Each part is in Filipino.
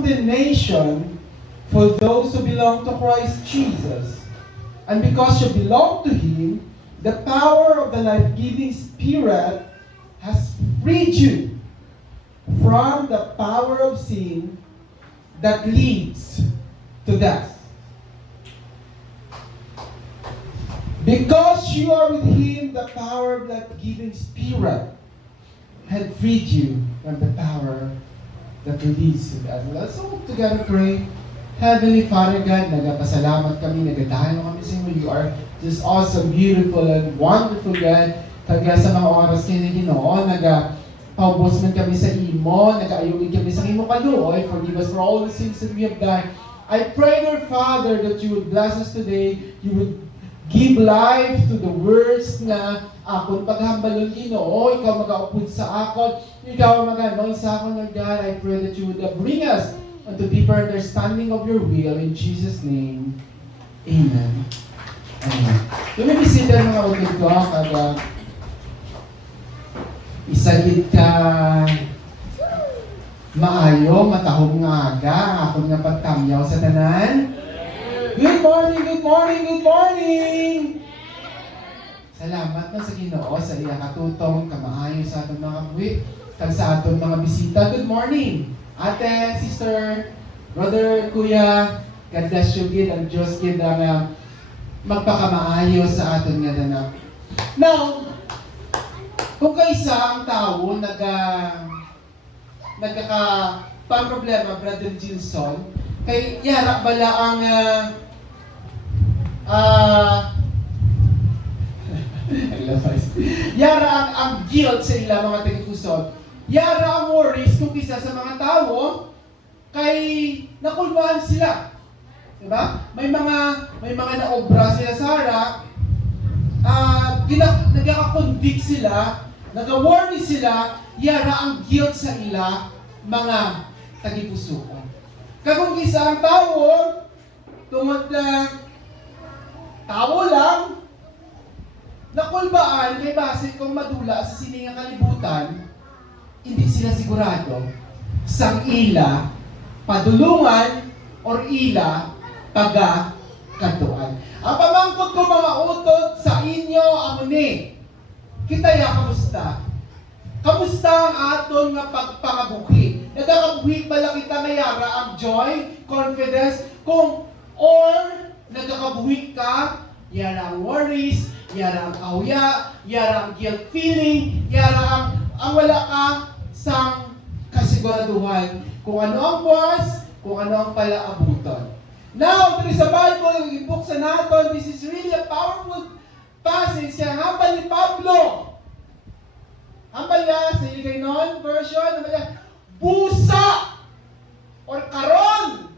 condemnation for those who belong to Christ Jesus. And because you belong to Him, the power of the life-giving Spirit has freed you from the power of sin that leads to death. Because you are with Him, the power of life-giving Spirit had freed you from the power that leads to death. Let's all together pray. Heavenly Father God, nagpasalamat kami, nagdadayo kami sa inyo. You are just awesome, beautiful, and wonderful God. Kaya sa mga oras kayo na Ginoo, paubos man kami sa imo, nag-aayuin kami sa imo kaluoy. Forgive us for all the sins that we have done. I pray, Lord Father, that you would bless us today. You would give life to the words na akong paghambalon Ginoo. Ikaw mag-aupod sa akon. Ikaw mag-anoint sa akon, Lord God. I pray that you would bring us unto deeper understanding of your will. In Jesus' name, Amen. Amen. You may be seated, mga utod ko. Isagid ka maayo, matahong nga aga, ang akong nga pagtamyaw sa tanan. Good morning, good morning, good morning! Salamat na sa Ginoo sa iya katutong, kamaayo sa atong mga kabuhi, kag sa atong mga bisita. Good morning! Ate, sister, brother, kuya, God bless you, gid, ang Diyos gid ang magpakamaayo sa aton nga danak. Now, kung kaysa ang tao nagkaka-problema, Brother Gilson, kay yara bala ang yara ang guilt sa ila mga taga-kusod. Yara ang worries kung kisa sa mga tao kay nakulbaan sila. Diba? May mga naobra sila sa harap, nagkaka-convict sila, nag-worry sila, yara ang guilt sa ila mga tagipusoon. Kagong kisa ang tao, tungod na tao lang, nakulbaan kay basit kung madula sa siningang kalibutan, hindi sila sigurado sang ila padulungan or ila pagkatuan. Ang pamangkot ko mga utod sa inyo ang ni. Kitaya kamusta? Kamusta ang aton nga pagpangabuhi? Nagkakabuhi pala kita nga yara ang joy, confidence, or nagkakabuhi ka, yara ang worries, yara ang kauya, yara ang guilt feeling, yara ang wala ka sang kasiguraduhan kung ano ang buwas, kung ano ang palaabuton. Now, there is a Bible, ibuksan natin. This is really a powerful passage. Kaya hambal ni Pablo. Hambal niya sa Iligaynon version. Hambal niya, busa or karon,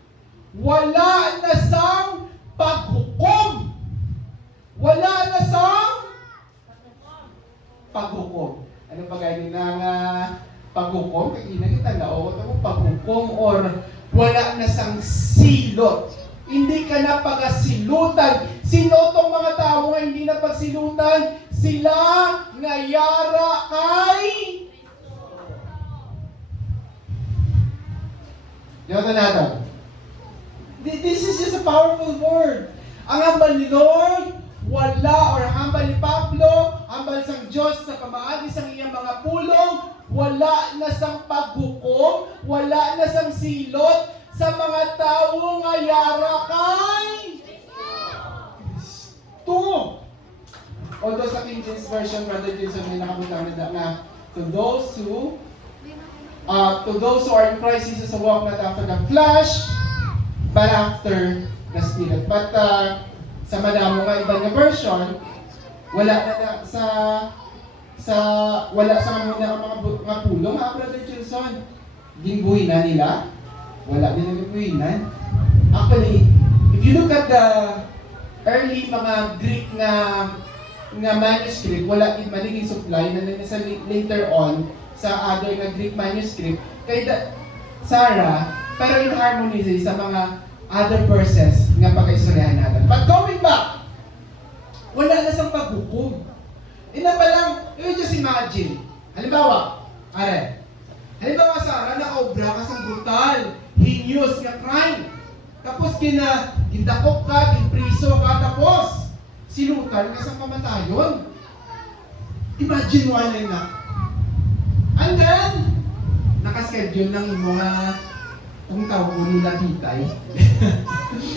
wala na sang paghukom. Wala na sang paghukom. Ano pa ganyan na paghukom? Kaya kita na o paghukom or wala na sang silot. Hindi ka na pagasilutan. Sino tong mga tao nga hindi na pagsilutan? Sila nga yara kay Yota natin. This is just a powerful word. Ang hambal ni Lord, wala, or hambal ni Pablo, hambal sang Diyos sa pamaagi sang iyang mga pulong, wala na sang paghukom, wala na sang silot sa mga tao nga yara kay Kristo. Although sa King James Version, Brother Jason, may nakabutan na to those who are in Christ Jesus, walk not after the flesh, but after the Spirit. But sa madamo nga iba nga version, wala na wala sa mga pulong, Brother Jason. Ginbuhin na nila. Wala din nagpuhinan. Actually, if you look at the early mga Greek nga manuscript, wala din maliging supply na nasa later on sa other nga Greek manuscript kay Sarah, pero in harmony sa mga other verses nga pagkaistoryahan natin. But going back, wala na sang paghukom. Ina pa lang, you just imagine. Halimbawa, Sarah, nakaobra ka sang brutal. heinous nga crime. Tapos gindakop ka, ginpriso ka, tapos sinutan ka sa kamatayon. Imagine mo alay na. And then, nakaschedule ng mga kung tawag mo nila titay.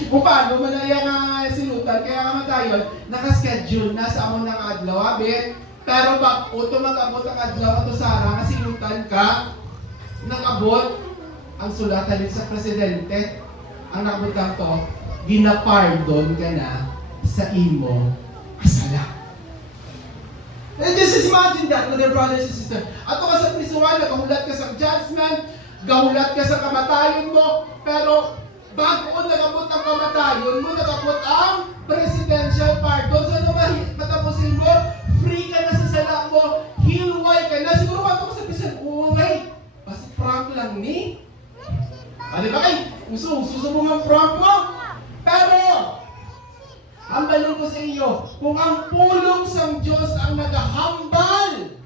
Kung paano man na yung sinutan, kaya kamatayon, nakaschedule na sa amon ng adlaw, abit. Pero pag uto mag-abot ang adlaw ato Sara, nga sinutan ka, nag-abot ang sulatan din sa presidente, ang nakabot lang to, ginapardon ka na sa imo kasala. And just imagine that, my dear brothers and sisters. Ato ka sa prisuhan, nagahulat ka sa judgment, gahulat ka sa kamatayon mo, pero bago nagabot ang kamatayon mo, nagabot ang presidential pardon. So ano matapusin mo? Free ka na sa sala mo, hilway ka na. Siguro bago ko sa pisan, uway, basta prank lang ni. Di ba kay? Uso mo ang prank mo. Pero, ang balong ko sa iyo, kung ang pulong sa Diyos ang nagahambal,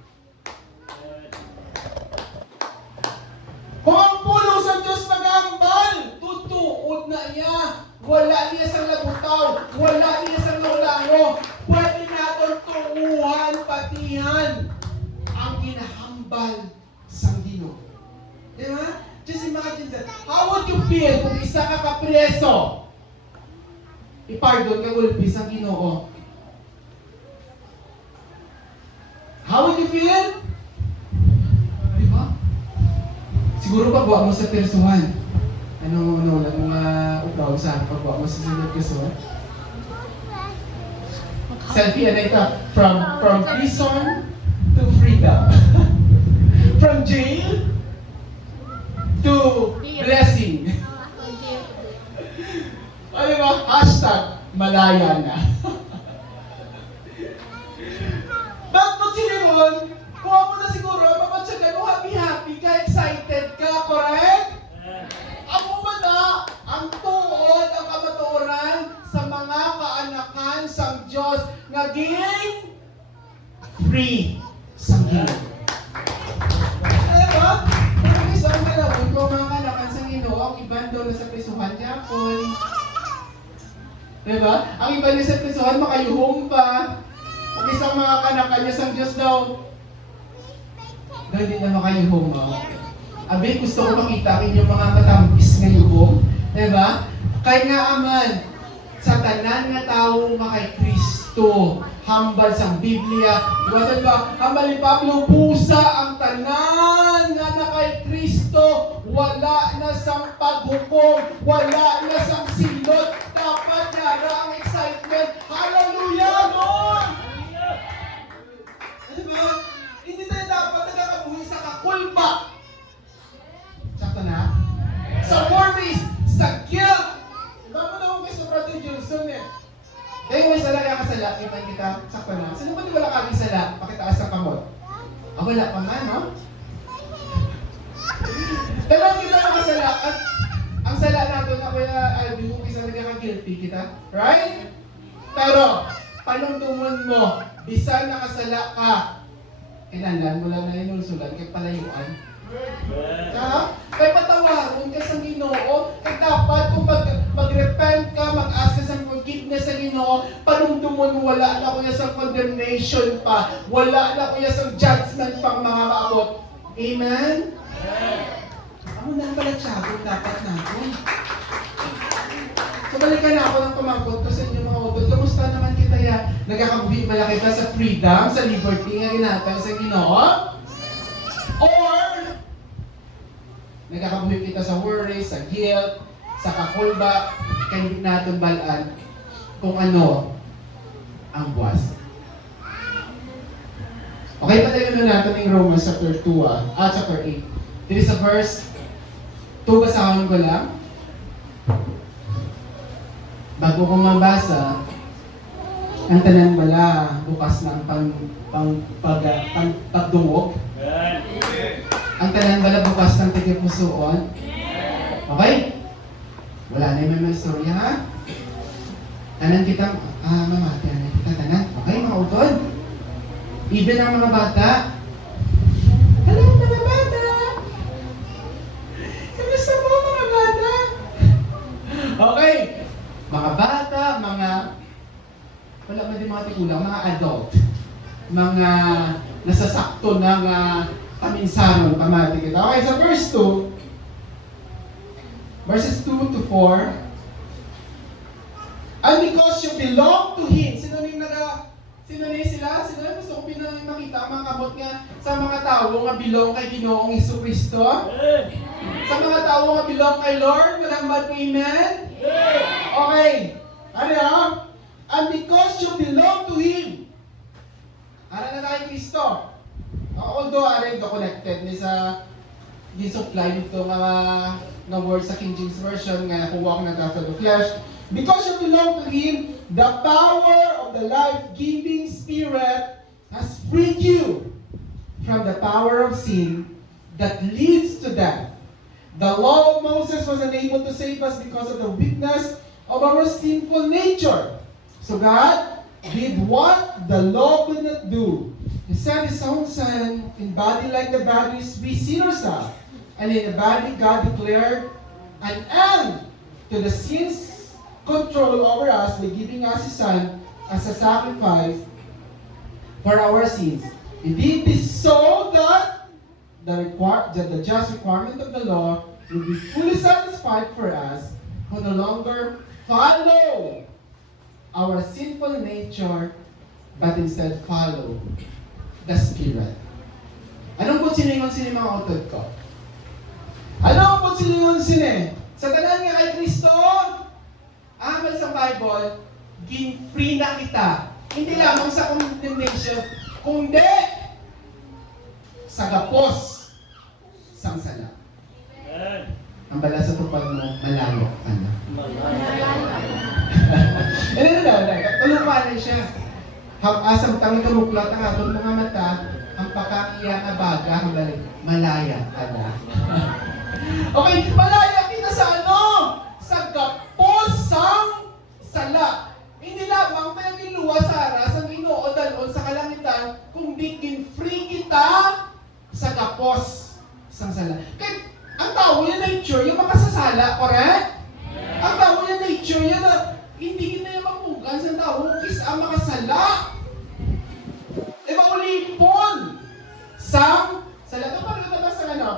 kung ang pulong sa Diyos nagahambal, tutuod na niya. Wala niya sa labutaw, wala niya sa lango. Pwede natin tuuhan, patihan ang ginahambal sa Ginoo. Diba? Just imagine that. How would you feel kung isa ka kapreso? Ipardon ka gulpi sa Ginoo. How would you feel? Diba? Siguro pagwa mo sa persuhan. Ano, mga upraw sa pagwa mo sa sunod kaso. Selfie, ano ito? From prison to freedom. From jail to blessing. Ano ba? Hashtag malaya na. Bakit sinimon? Kuha mo na siguro, mapatsagan mo, happy ka, excited ka, correct? Ako ba na ang tuod, ang kamatuoran sa mga kaanakan sa Diyos naging free sa Ginoo. Diba? Kung isang malawin ko mga kaanakan sa Ginoo, ang iban doon sa prisuhan niya po. Diba? Ang iban niya sa prisuhan, makayuhong pa. Kung isang mga kaanakan niya sa Diyos daw, hindi na makayuhong mo. Abi, gusto ko makita ang inyong mga matambis ngayong. Diba? Kaya nga aman, sa tanan nga tao makay Kristo, hambal sa Biblia. Diba ba? Hambal ni Pablo, pusa ang tanan nga na kay Kristo. Wala na sang paghukom, wala na sang silot. Dapat nara ang excitement. Hallelujah, Lord! Diba? Hindi tayo dapat nagkakabuhi sa kakulba. Sakto na? Sa worries, sa guilt. Diba mo naman kayo sa Brother Johnson eh. Kaya mo isa lang kakasala, kita, sakto na. Sino ba di wala kang isala? Pakitaas sa kamot. Wala pa man, no? Dalawang kita makasala at ang sala natin na kaya Alvin kung isa nagkaka-guilty kita. Right? Pero, panumdumon mo, bisan nakasala ka, kinanlan mo lang na inulsulan, kaya palayuan. Kaya patawaron ka sa Ginoo. Kaya dapat kung mag-repent ka, mag-ask ka sa forgiveness sa Ginoo, panumdumon mo, wala na kuya sa condemnation pa, wala na kuya sa judgment pang mga maabot. Amen? Ako na pala tiyago dapat natin. So balikan na ako ng pumangkot ko sa inyo mga udod. Kamusta naman kita ya? Nagkakabuhi malaki ka sa freedom, sa liberty nga ginatay sa Ginoo? Or nagkakabuhi kita sa worry, sa guilt, sa kakulba, kaya hindi natin balaan kung ano ang buwas. Okay, patayin na natin yung Romans chapter 2, chapter 8. There is a verse, 2 basahin ko lang. Bago ko mabasa, ang tanan bala, bukas na ang pagdungog. Ang tanan bala bukas ng tigipusoon. Okay? Wala na yung may istorya, ha? Tanan kita, mamati na kita, tanan. Okay, mga utod? Even ang mga bata. Hello, mga bata! Kamusta po, mga bata? Okay. Mga bata, wala man din mga tigulang, mga adult. Mga nasasakto ng kaminsanon, pamati kita. Okay, sa verse 2, verses 2 to 4, and because you belong to Him, sino sila? Sino yung gusto ko pinakita ang mga kabot nga sa mga tao nga belong kay Ginoong Jesucristo? Sa mga tao nga belong kay Lord, walang bad amen? Okay. Ano? And because you belong to Him, ano na tayo Kristo? Although aray ito connected ni sa supply dito nga word sa King James Version nga kuha ko na sa the flesh. Because you belong to Him, the power of the life-giving Spirit has freed you from the power of sin that leads to death. The law of Moses was unable to save us because of the weakness of our sinful nature. So God did what the law could not do. He sent His own Son in body like the bodies we sinners have. And in the body God declared an end to the sins control over us by giving us His Son as a sacrifice for our sins. He did this so that the just requirement of the law will be fully satisfied for us who no longer follow our sinful nature but instead follow the Spirit. Anong po siningon sini mga utod ko? Anong po siningon sini? Sa tanan nga kay Kristo, amal sa Bible, gin-free na kita. Hindi lamang sa condemnation, kundi sa gapos sang sala. Ang bala sa tupad mo, malayo ka na. Tulupan siya. Asang tangi kamuklat ang atong mga mata, ang pakakiya na baga, ang balik, malaya ka na. Okay, malaya kita sa ano? Sa gapos sang sala. Hindi lamang tayo giluwa Sara sa Ginoo dalon sa kalangitan kung bigin free kita sa gapos sang sala. Kaya ang tao yung nature, yung makasasala, correct? Ang tao yung nature, yan na hindi na yung mapugan sa tao is ang makasala. Diba ulipon sang sala. Ito parang natabas sa ano?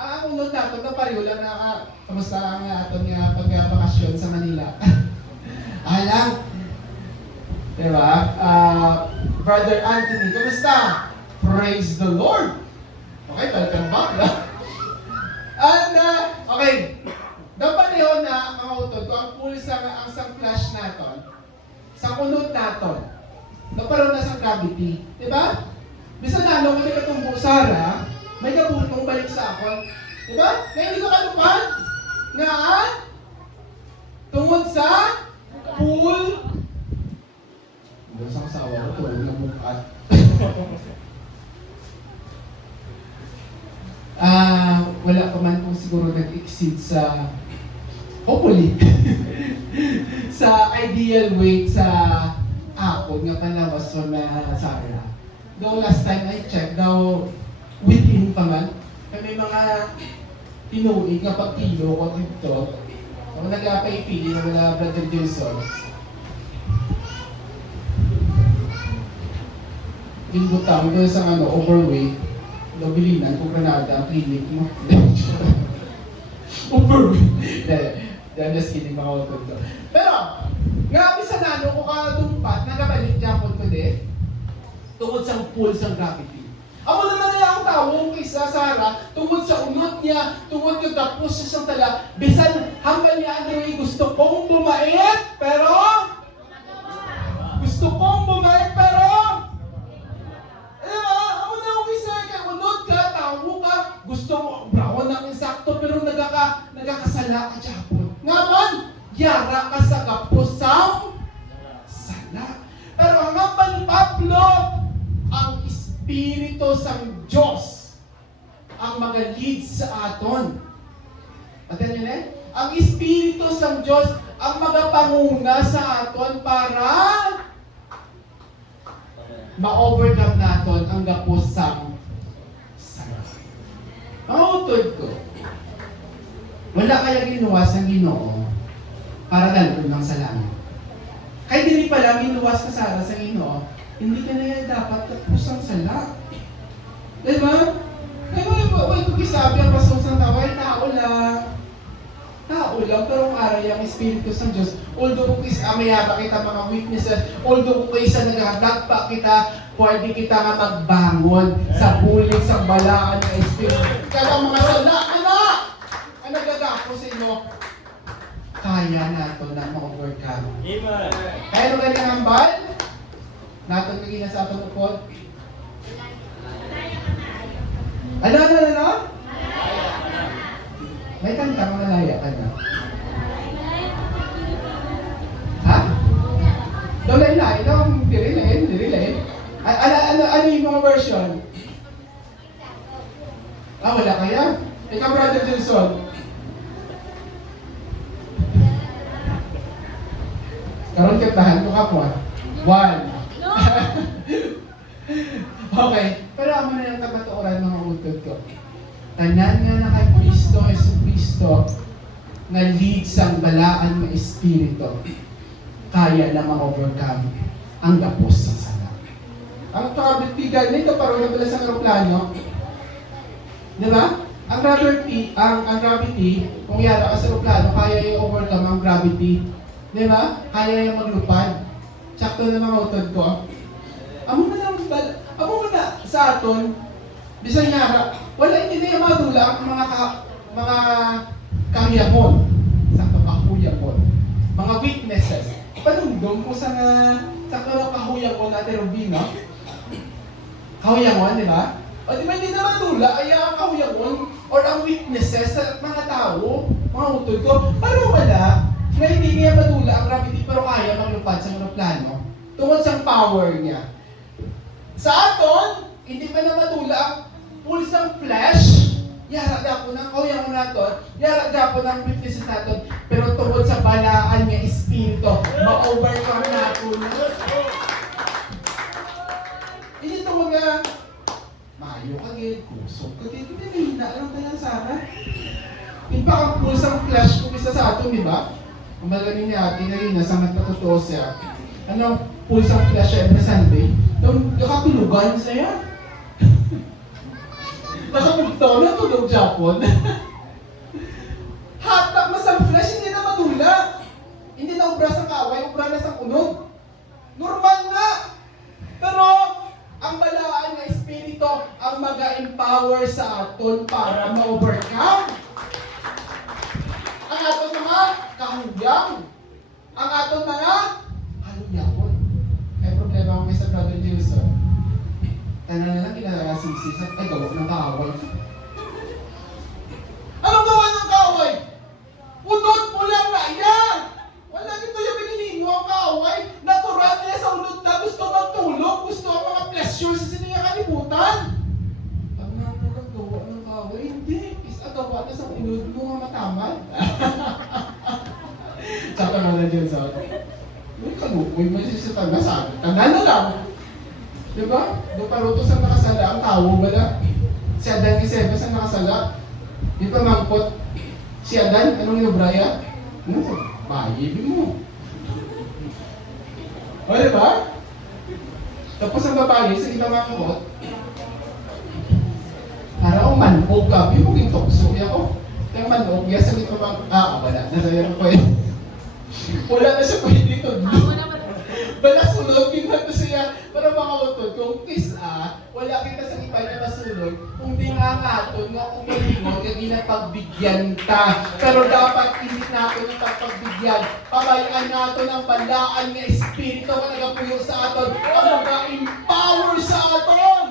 Ang unod natin na pariyo lang na kamusta ang aton nga pagkabakasyon sa Manila. Alam. Diba? Brother Anthony, kamusta? Praise the Lord! Okay, welcome back. And, okay. Dapat yun na, mga utod, kung ang pulse ang flash natin, sa unod natin, naparoon na sa gravity. Diba? Bisa na, nung hindi ka tumbo, Sara, may kabutong balik sa ako. Diba? Kaya hindi ko kalupad nga tungod sa pool. Hindi sa kasawa ko, tuwag na bukat. Wala pa man kung siguro nag-exceed sa, hopefully, sa ideal weight sa ako nga panawas so na Sarah. Though last time I checked, daw within pa man, may mga tinuig nga pag-kilo ko dito. Ako nag-apay-pili na wala Brother Jason. Binbutang doon sa overweight. Nobilinan kung Granada, clinic mo. Overweight. I'm just kidding mga utod ko. Pero, nga sa nano ko kadumpat, nagabalik niya po ko din. Tungod sa pool sa gravity. Ako naman na ang tawong kaysa Sara, tungod sa unod niya, tungod yung tapos siya sa tala, bisan hanggang niya Andrew, gusto kong bumait, pero ako na ako kaysa, kaya unod ka, tawo ka, gusto mo, brawan na insakto, pero nagkakasala ka dyan. Nga man, yara ka sa kapusang sala. Pero ang hambal ni Pablo, ang Espiritu sang Diyos ang mag-lead sa aton. Patan nyo na? Ang Espiritu sang Diyos ang magapanguna sa aton para ma-overcome naton ang gapos sang sala. Ang utod ko, Wala kaya ginuwas ng Ginoo para dalon lang sa langit. Kaya dili pala ginuwas ka Sara sa Ginoo, hindi ka na yan dapat tapusang sala. Diba? Kaya wala ko gisabi ang pasong sa tao, ay tao lang. Tao lang, pero kung aray ang Espiritu ng Diyos, although kung mayaba kita mga weaknesses, although kung isa nagdagpa kita, pwede kita nga magbangon sa bulig, sa balaan ng Espiritu. Kaya mga sala, ang nagagapo sa inyo, kaya nato na ma-overcome. Amen. Kaya nung ganyan ang bal, nato naging nasa atong upod. Ano? May kanta mga malaya ka na. Ha? Laylay, dirilayin. Ano yung mga version? Wala kaya? Ikaw, Brother Jason. Karoon kantahan ko ka po. 1. Okay. Pero amo na yung kapatuoran mga utod ko. Tanan nga na kay Kristo, Jesucristo, na lead sa balaan ng Espiritu, kaya na ma-overcome ang gapos sa sala. Ang kabitigan nito, parang na pala sa aeroplano, di ba? Ang gravity, kung yara ka sa aeroplano, kaya yung overcome ang gravity. Di ba? Kaya yung maglupad. Sakto na mga utod ko. Amo na sa aton, bisan yara, wala hindi na yung madula ang mga kahiyapon. Sakto kahuyapon. Mga weaknesses. Panundong ko sa kahuyapon natin Rubino. Kahuyapon, di ba? O di ba hindi na madula ay ang kahuyapon or ang weaknesses sa mga tao, mga utod ko. Paano wala na hindi niya madula ang gravity pero kaya maglupad sa mga plano tungkol sa power niya. Sa aton, hindi pa na madula ang pulsang flesh, yara dapo ng kauyang naton, yara dapo ng weaknesses naton, pero tungkol sa balaan niya Espiritu, ma-overcome natin. Hindi ito mga mayo kagid, kusog kagid, hindi na lang tayo Sara. Hindi pa ang pulsang flesh kung isa sa aton, di ba? Ang magaling niya atin na rin, nasa matatuto siya. Ano, pulsang flesh every Sunday? Nakatulugan siya. Nakapagtaw na tulog Japon. Hatak mas ang flesh, hindi na madula. Hindi na ubra sa kaway, ubra na sa kunog. Normal na. Pero, ang balaan ng Espiritu ang mag-empower sa aton para ma-overcome. Ang aton mga kahuyang. Ang aton mga kaluyapon. May problema ko sa Brother Jason. Tanan na lang kinakasisisan, ay gawa ng kaaway. Anong gawa ng kaaway? Unod mo lang na yan! Wala dito yung binilin mo ang kaaway. Natural niya sa unod na gusto magtulog, gusto ang mga pleasure sa siniyang kalibutan. Ang gawa ng kaaway, hindi. Gawa na sa unod mo nga matamad. Tsaka na dyan sa may kalukoy mo siya sa taga-sabi. Tanda na lang. Diba? Doon parutos ang nakasala ang tao ba na? Si Adan ni Sebas ang nakasala. Di pa mangkot. Si Adan, anong yung Braya? Ano sa bayi mo? O diba? Tapos ang babae, sa ilang mangkot, para akong manhog ka. Yung maging tokso niya ko. Yung manhog, yes, ang ito wala. Nasaya ko eh. Wala na siya pwede ito. Bala sulog, kinanta siya para makautod. Kung wala kita sa iba na masulog, kung di nga aton, nga umalingon, yung inapagbigyan ta. Pero dapat hindi natin yung pagpagbigyan. Pabayaan natin ang balaan ng Espiritu na nagapuyo sa aton, ang mag-empower sa aton.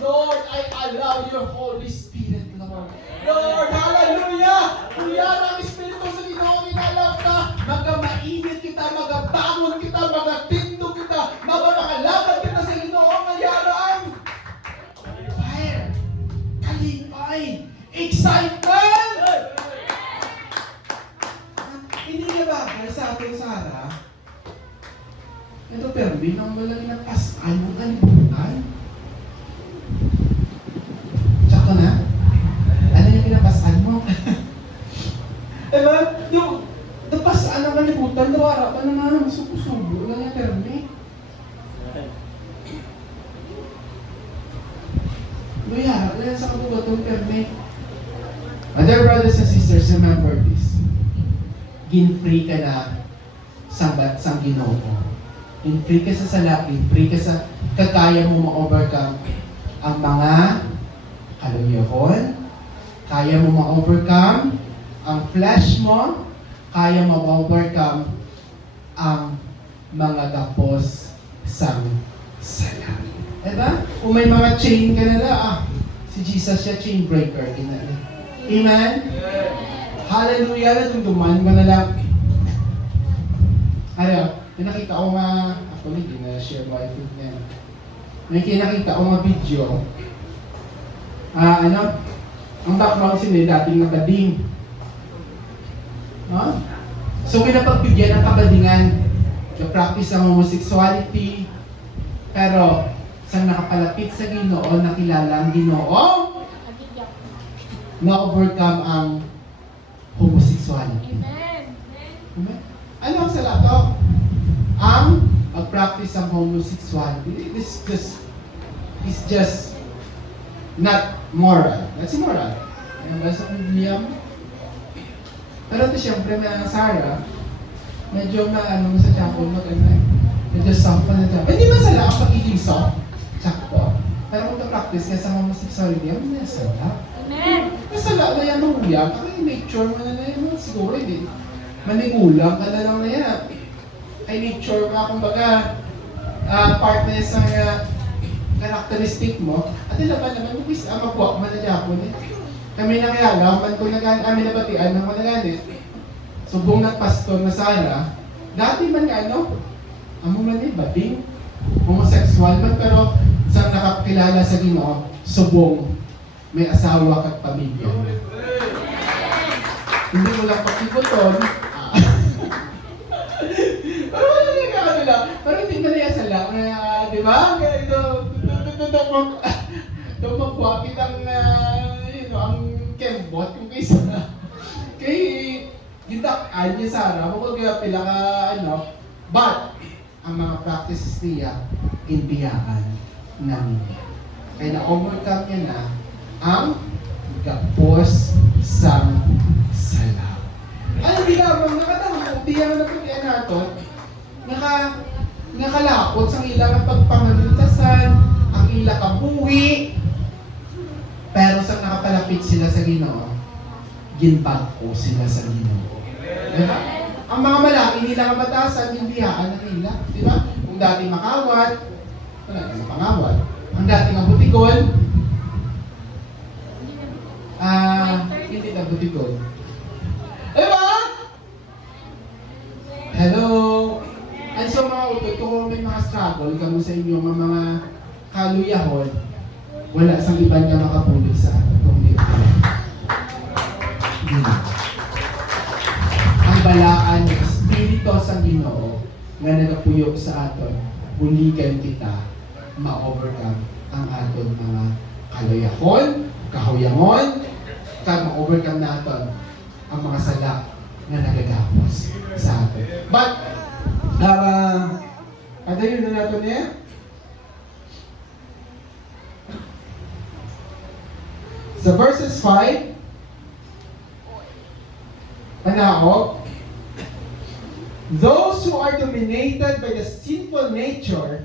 Lord, I allow your Holy Spirit, Lord. Lord, hallelujah! Kuya ng Espiritu sa Ginoo, inalaw ka, magamainit kita, magabangon kita, magatindog kita, magamakalaban kita sa Ginoo, mayaraan. Fire! Kalipay! Excitement! Hindi niya bagay sa ating Sara. Ito, Pervin, ang walang inapasan mo kalibutan. Tsaka na, ano yung pinapasan mo? Diba? Yung, napasaan ang kalibutan, nawara pa naman, subo-subo lang yung terme. Mayara na yan sa kabugatong terme. Dear brothers and sisters, remember this. Gin-free ka na sa Ginoo. Gin-free ka sa sala, gin-free ka sa kaya mo ma-overcome ang mga kaluyahon, kaya mo ma-overcome ang flesh mo, kaya mo ma-overcome ang mga gapos sa sala. Diba? Kung may mga chain ka na si Jesus siya chain breaker. Amen? Hallelujah! Natungduman mo na lang. May nakita ko nga, actually, hindi na share mo I think na. May kinakita ko nga video. Ang background sila, dating nabading. So, pinapagbigyan ng kabadingan. Na-practice ang homosexuality. Pero, sa nakapalapit sa Ginoo, nakilala ang Ginoo, na-overcome ang homosexuality. Amen. Ano ang salato? Ang mag-practice ang homosexuality. This is just not moral. That's immoral. Ayan ba sa Biblia? Pero ito siyempre na Sarah, medyo sa chapel medyo soft pa na chapel. Hindi masala ang pagiging soft. Sakto. Pero kung practice ka sa homosexuality, may masala. Amen. Masala na yan mahuyag. Ang nature mo na yan. Siguro hindi. Manigulang ka na lang na yan. Ay nature ka, kumbaga, part na yan sa characteristic mo. At ilaban naman, magwak man na Japon eh. Kami nangyala, man kung amin nabatian ng managanit. Subong na pastor na Sara, dati man amo man eh, bading, homosexual man, pero sa nakakilala sa Ginoo, subong, may asawa kag pamilya. Hindi mo lang pakibuton, pero wala nila, pero hindi na niya sala, di ba? Dumagwapit ang kembot, yung kaysa kay gitak-an niya Sarah, kung pila ka but ang mga practices niya inbiyaan namin. Kaya na-overcome niya na ang gapos sa sala. Ano ginawang nakatangkong diyan na pagkian nato, nakalapot sa ilang pagpangalintasan, ang ilang kabuhi, pero sa nakapalapit sila sa Ginoo, ginbagko sila sa Ginoo. Diba? Ang mga malaki nila kabatasan, ginbiyaan na nila. Diba? Kung dating makawat, wala na pangawat. Ang dating abutikon, hindi na abutikon. Diba? Hello? And so mga utod, kung may mga struggle kamo sa inyo, mga kaluyahon, wala sang iba niya makapulot sa atin. Kundi ang balaan ng Espiritu sa Ginoo nga nagapuyok sa aton, buligan kita ma-overcome ang aton mga kaluyahon, kahuyangon, kag ma-overcome naton ang mga sala na nagagapos sa aton. But, padayon na natin niya. Sa verses 5, panaog, those who are dominated by the sinful nature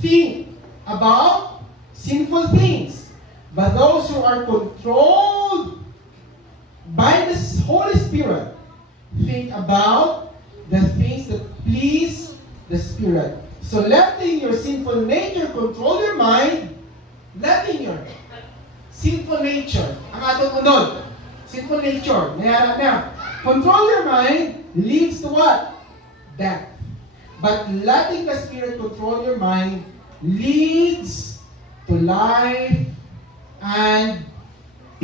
think about sinful things, but those who are controlled by the Holy Spirit think about the things that please the Spirit. So letting your sinful nature control your mind, letting your sinful nature, ang atong unod, sinful nature, mayara na, control your mind leads to what? Death. But letting the Spirit control your mind leads to life and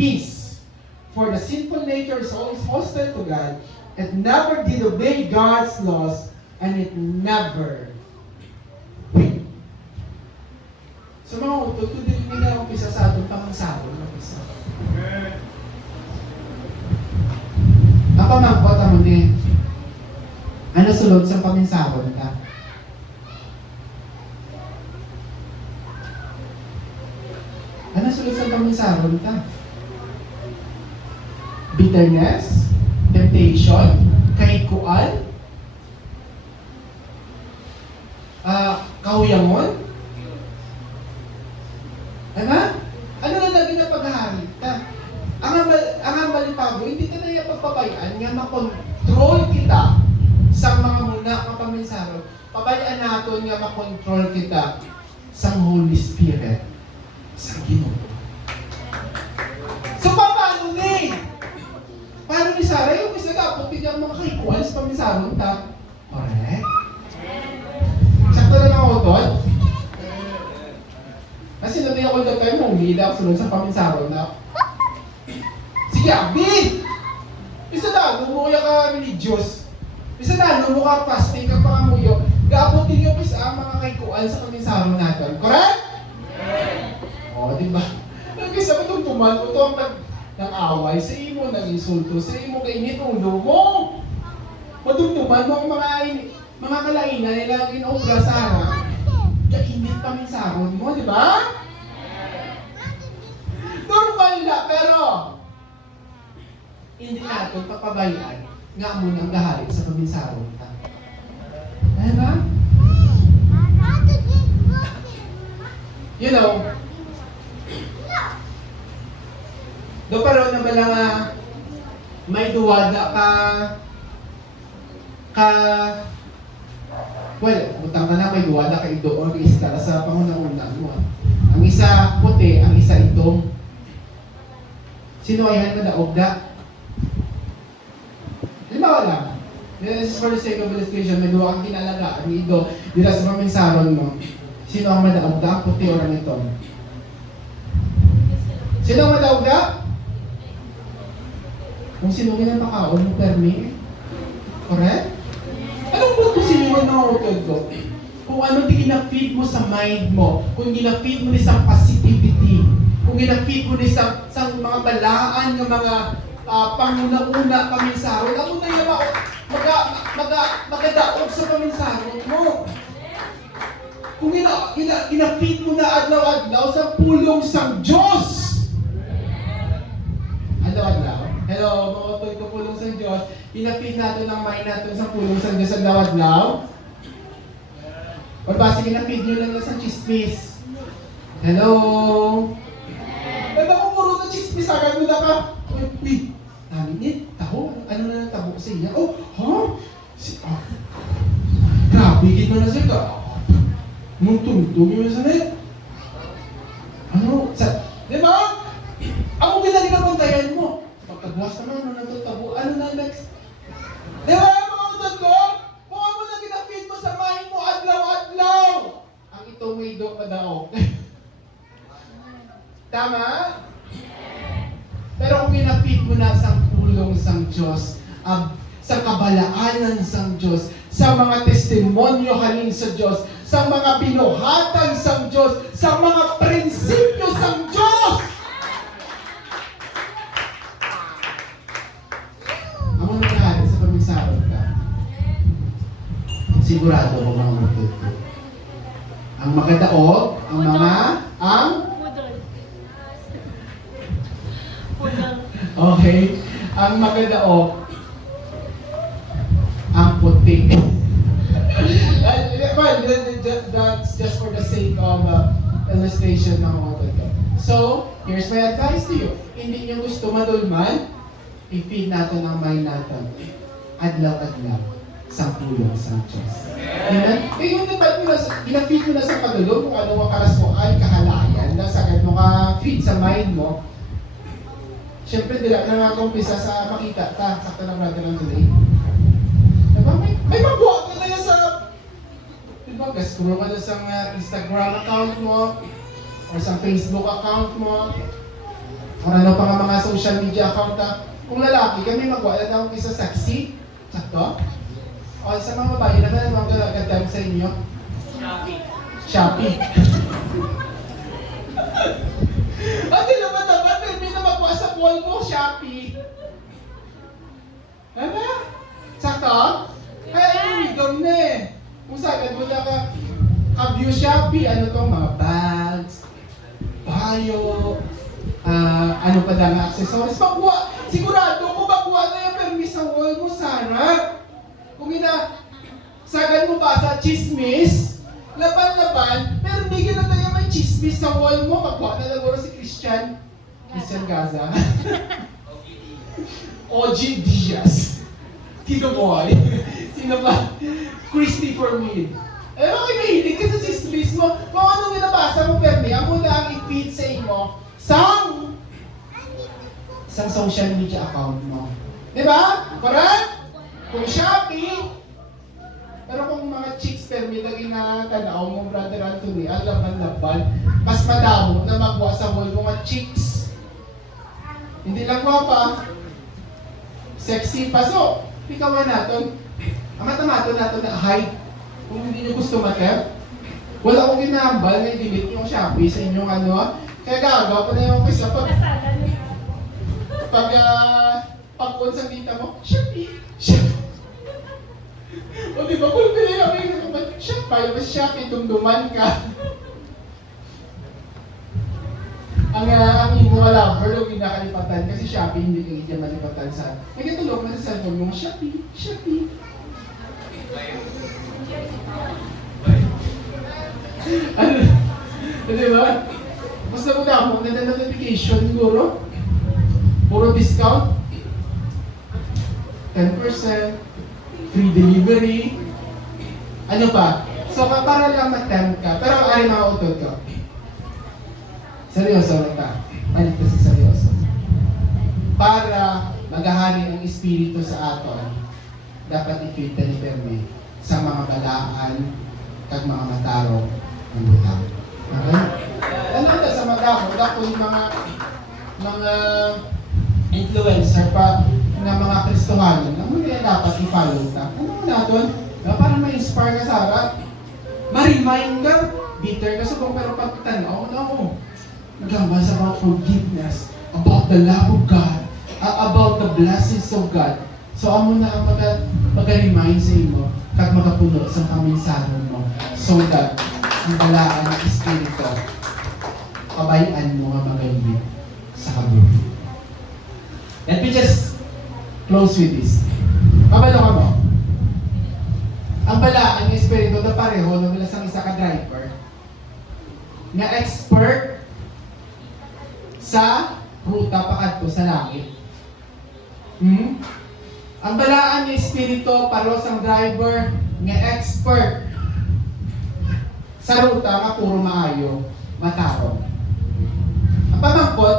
peace. For the sinful nature is always hostile to God. It never did obey God's laws, and it never will. So mga utod, kung din nila umpisa sa atin, pangansabon na umpisa. Ang pamangko, Ano sulod sa paminsaron ka? Ano sulod sa paminsaron ka? Bitterness? Temptation? Kahikuan? Kahuyangon? Ano? Ano na lagi na paghahari ka? Ang malipago, hindi ka na yung pagpabayaan nga makontrol kita sa mga muna kapaminsaro. Pabayaan natin nga makontrol kita sa Holy Spirit, sa Ginoo. So, paano ni? Paano ni Sarah? Yung isa ka, puti niya mga kahikuan sa paminsaro ta. Correct? Sakto na lang ako doon. Kasi nabi ako doon tayo mong hindi ako sunod sa paminsaro na. Sige, Abby! Isa na, lumuya ka religious. Isa na, lumuya ka fasting ka pangamuyo. Gaabutin niyo pa sa mga kahikuan sa paminsaro natin. Correct? O, diba? Kasi sa matungtuman, ito ang ng away sa imo, nag-insulto sa imo, kainit ulo mo. Matungtuman mo ang mga kalainan nila ginobra sa harap. Kainit paminsaron mo, di ba? Normal na, pero hindi natin papabayaan nga mo nang gahalit sa paminsaron ka. Diba? You know, do pero na bala nga may duwada well, utang ka na may duwada ka ito or isa sa panguna-una mo. Ang isa puti, ang isa itong. Sino ay na daog da? Halimbawa lang. This is for the sake of illustration, may duwa kang kinalagaan ni Ido dito sa paminsaron mo. Sino ang madaog da? Puti o ang itong? Sino ang madaog da? Kung sino ginapakaon mo permi. Correct? Anong buto sino na utod ko? Kung ano di ina-feed mo sa mind mo, kung ina-feed mo ni sa positivity, kung ina-feed mo ni sa mga balaan ng mga panguna-una paminsaro, ako na yung magadaog sa paminsaro mo. Kung ina-feed mo na adlaw-adlaw sa pulong sang Diyos. Adlaw-adlaw. Hello, mga utod ko pulong sang Diyos. Ina-feed natin ang mind natin sa pulong sang Diyos adlaw-adlaw. O ba, sige na, feed nyo lang sa chismis. Hello? Ganda kong puro na chismis, agad mo na ka. Uy, namin taho, ano na ng tabo sa iya? Oh, ha? Grabe, kita na siya ka. Tungtong yun sa net. Ano? Di ba? Ako ginaligapuntayan mo. Pagkabukas naman, ano na ito tabo? Ano na next? Di ba, mga utod ko? Kung ano na ginafeed mo sa mind mo, adlaw-adlaw. Ang itong may do ka daw. Tama? Pero kung ginafeed mo na sa pulong sang Diyos, sa kabalaanan sang Diyos, sa mga testimonyo halin sa Diyos, sa mga binuhatan sang Diyos, sa mga prinsipyo sang Diyos. Ang mga nangyari sa paminsarot ka, sigurado ko mga matuto. Ang magadaog, ang okay, ang magadaog, ang puti. Well, that's just for the sake of illustration ng mga ko. So, here's my advice to you. Hindi nyo gusto madulman, i-feed natin ang mind natin. Adlaw-adlaw sa pulong sa Diyos. Amen? Eh, yung ina-feed mo na sa padulong, kung ano ang karas mo ay kahalayan, nasagad mo ka-feed sa mind mo, siyempre, dila na nga kumpisa sa makita ta, sakta ng brother ng today. Diba? May magbuhat ka na yan sa, diba, scroll ka na sa Instagram account mo, or sa Facebook account mo, or ano pa nga mga social media account ta. Kung lalaki, kami magbuhat na akong isa sexy, sakto? O sa mga babae, naman ang mga gagandang sa inyo? Shopee. At naman, may na magbuhat sa wall mo, Shopee. Diba? Sakto? Kaya view Shopee, ano tong mga bags, payo, ano pa lang, accessories. Magkuha, sigurado ko magkuha na yung permis sa wall mo, Sarah. Kung sagan mo ba sa chismis, laban-laban, pero hindi na tayo may chismis sa wall mo. Magkuha na lang si Christian Gaza. OG Diaz. Tito Boy. Sino ba? Christopher Mead. Eh, bakit mahilig ka sa chismis mo? Kung anong binabasa mo, Perni, ang muna ang i-feed sa inyo sa social media account mo. Di ba? Correct? Kung Shopee, pero kung mga chicks, Perni, lagi na tanaw mo, Brother Anthony, ang laban-laban, mas madamo na magwa sa wall mga chicks. Hindi lang gwapa, sexy pa. So, ikaw natin, ang matamato natin na height. Kung hindi nyo gusto mater, wala akong ginambal na i-delete yung Shopee sa inyong ano. Kaya gagawa pa na yung kisa pag-unsang dita mo, Shopee. O diba, kung pinaya yung Shopee, yung Shopee, dumduman ka. ang imo wala, pero ginakalipatan kasi Shopee hindi ka hindi malipatan sa. Nagtulog na sa cellphone mo, Shopee. Di ba? Basta mo na mo, notification siguro. Puro discount. 10%. Free delivery. Ano pa? So, para lang ma-tempt ka. Pero ay mga utod ko. Seryoso ka. Balik ka sa seryoso. Para maghahari ang Espiritu sa aton, dapat i-feed ni Perme sa mga balaan kag mga matarong ng butang. Okay? Ano na sa mga dako yung mga influencer pa na mga Kristohanon na mga dapat i-follow ta. Ano mo natin? Para ma-inspire ka sa harap. Ma-remind ka. Bitter ka sa kung pero pagtanaw na mo. Nagambas about forgiveness, about the love of God, about the blessings of God. So, amo na ang mag-remind sa imo kag magapuno sa kaminsahon mo so that ang balaan ng Espiritu kabayan mo nga magaling sa kabuhi. Let me just close with this. Kabalo ka mo. Ang balaan ng Espiritu na pareho na bilang isa ka driver nga expert sa ruta pakadto sa langit. Ang balaan ng Espiritu paros ang driver nga expert sa ruta nga puro maayo, matarong. Ang pamangkot,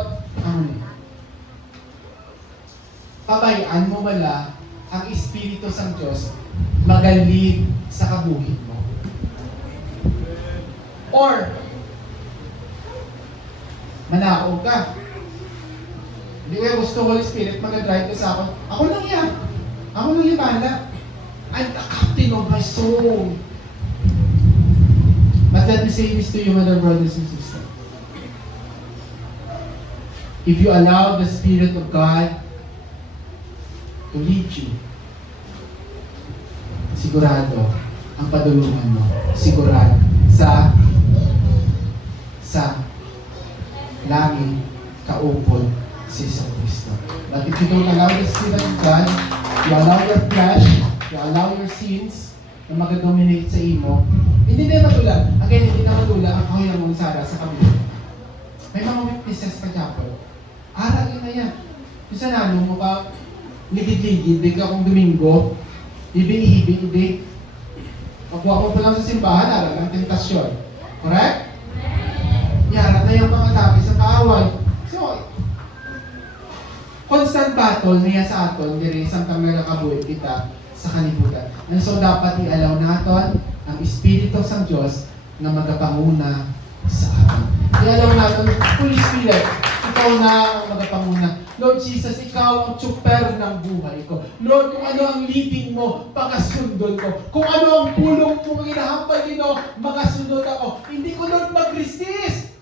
pabayaan mo wala ang Espiritu sang Diyos magalid sa kabuhit mo. Or manakaw ka. Hindi ko gusto Holy Spirit mag-drive ka sa akin. Ako lang yan. Bala. I'm the captain of my soul. But let me say this to you, my brothers and sisters. If you allow the Spirit of God to lead you, sigurado ang padulungan mo. Sigurado sa langit kaupod si Kristo. But if you don't allow the Spirit of God, you allow your flesh, you allow your sins na mag-dominate sa imo, hindi na matula. Again, hindi na matula ang kahilang mong sara sa kabila. May mga witnesses pa dyan. Aralin na yan. Yung sa nanong mo pa, ligid-ligid, di ka kung Domingo, ibi. Pagkuha mo pa lang sa simbahan, aral ang tentasyon. Correct? Yarat na yung pangatapis sa kaaway. So, constant battle niya sa aton, diri isang kami nakabuhay kita sa kalibutan. And so, dapat i-allow natin ang Espiritu sa Diyos na magapanguna sa atin. I-allow natin, Holy Spirit, ikaw na ang magapanguna. Lord Jesus, ikaw ang tsuper ng buhay ko. Lord, kung ano ang leading mo, pagkasundod ko. Kung ano ang pulong mo, inahampal nino, makasundod ako. Hindi ko, Lord, mag-resist.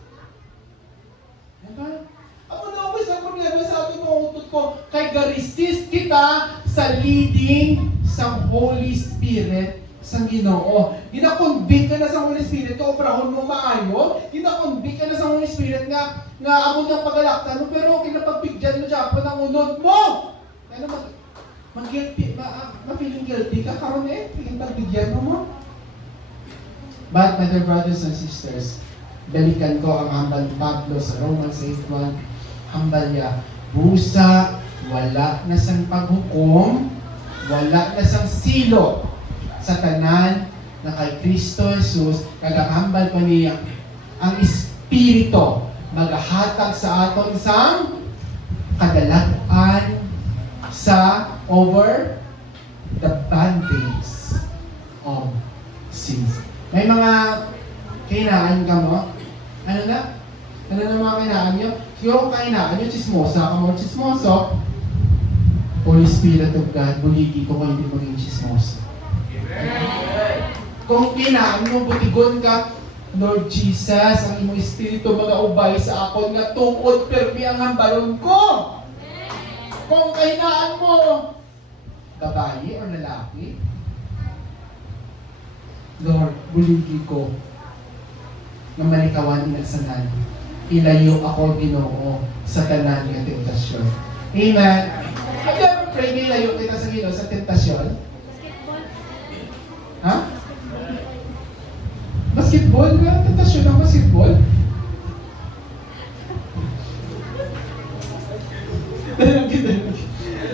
Diba? Ako na always ang problema sa ating mga utot ko. Kay ga-resist kita sa leading sa Holy Spirit sa Ginoo. Gina-convict ka na sa Holy Spirit, kooprahon mo maayo. Gina-convict ka na sa Holy Spirit nga amo niyang pagalaktan mo, pero kinapagbigyan mo siya pa ng unod mo. Ano mag-guilty, ma-feeling guilty ka karon feeling pagbigyan mo. But, my dear brothers and sisters, balikan ko ang hambal ni Pablo sa Romans 8:1. Hambal niya, busa, wala na sang paghukom, wala na sang silo sa tanan na kay Kristo Jesus, kagahambal pa niya ang Espiritu magahatag sa aton sang kadalakan sa over the bondage of sins. May mga kainaan ka mo? Ano na? Ano na mga kainaan nyo? Siguro kainaan nyo, chismosa ka mo. Chismoso, Holy Spirit of God, buligi ko kung hindi maging chismosa. Kung kinaan mo, butigon ka, Lord Jesus, ang imong Espiritu mag-aubay sa akon nga tungod permi ang hambalon ko. Kung kainaan mo, babae o lalaki, Lord, buligi ko na malikawan inagsanan. Ilayo ako, Ginoo, sa tanan ng tentasyon. Amen. Have you ever prayed ilayo kita sa Ginoo sa tentasyon? Ha? Basketball ba? Tentasyon ng basketball?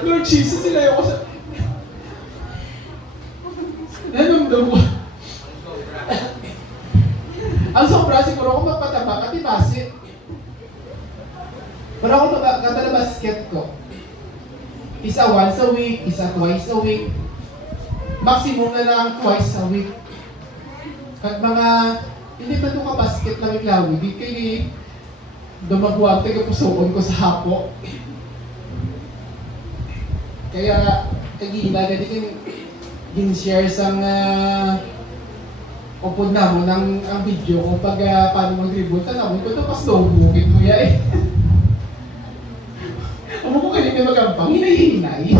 Lord Jesus, ilayo ko sa... Nanumdum ko. Ang sobra siguro ako magpataba, katibasi. Pero ako magkatala basket ko. Isa once a week, isa twice a week. Maximum na lang twice a week. Kag mga, hindi pa ito ka-basket lawig-lawig, di kayo dumagwag, taga-pusoon ko sa hapo. Kaya, kagina, gadi kong share sa upod na mo ng ang video ko pag paano mag-dribble, tanawin ko ito, pa-slow moving ko yan Amo ko kanina magampang, hinay-hinay.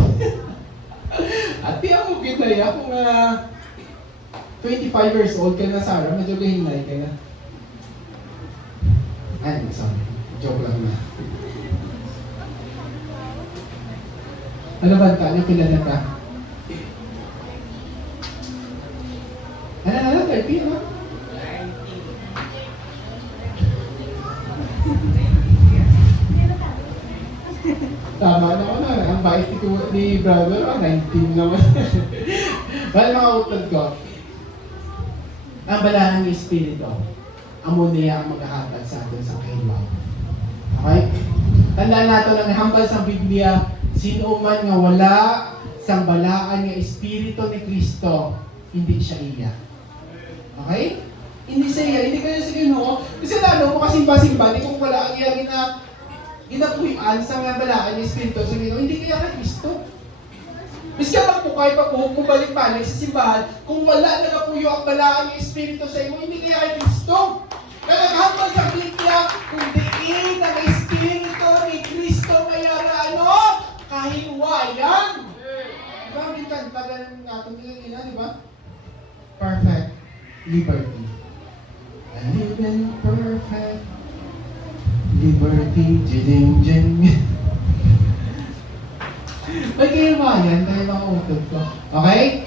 At di ako kinay, akong 25 years old ka na, Sarah, medyo gahinay ka na. Ay, sorry. Joke lang na. Ano ba ang niyo? Pila na ka? Ano? 30, ano? Tama na ako na. Ang bait ni brother, 19 naman. Well, mga utod ko, ang balahan ng Espiritu, amo niya ang maghahatag sa atin sa kailaw. Okay? Tandaan natin ang hambal sa Biblia, sino man nga wala sang balaan ng Espiritu ni Kristo, hindi siya iya. Okay? Hindi siya iya, hindi kayo sa Ginoo. Kasi lalo mo kasimba-simba, di kung wala ang iya ginapuyan sa nga balaan ng Espiritu sa Ginoo, hindi kaya kay Kristo. Miski magpukay pa po, kung balik-balik sa simbahan, kung wala na napuyo ang balaan ng Espiritu sa imo, hindi kaya kay Kristo. Kaya hambal sa Biblia, kung diin ang Espiritu ni Kristo mayara kahiwayan. Diba, may kantagan natin nila, di ba? Perfect liberty. I live in perfect liberty. Jing-jing. May kahiwayan tayo mga utod ko. Okay?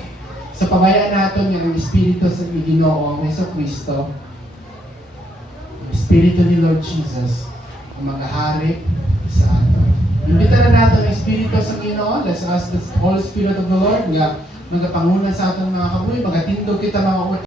Sa pabayaan natin yung Espiritu sa Ginoo, ang Kristo, ang Espiritu ni Lord Jesus, ang maghahari sa atin. Imbita na natin ang Espiritu sa Ginoo. Let's ask the Holy Spirit of the Lord nga magpanguna sa ating mga kabuhi, magatindog kita mga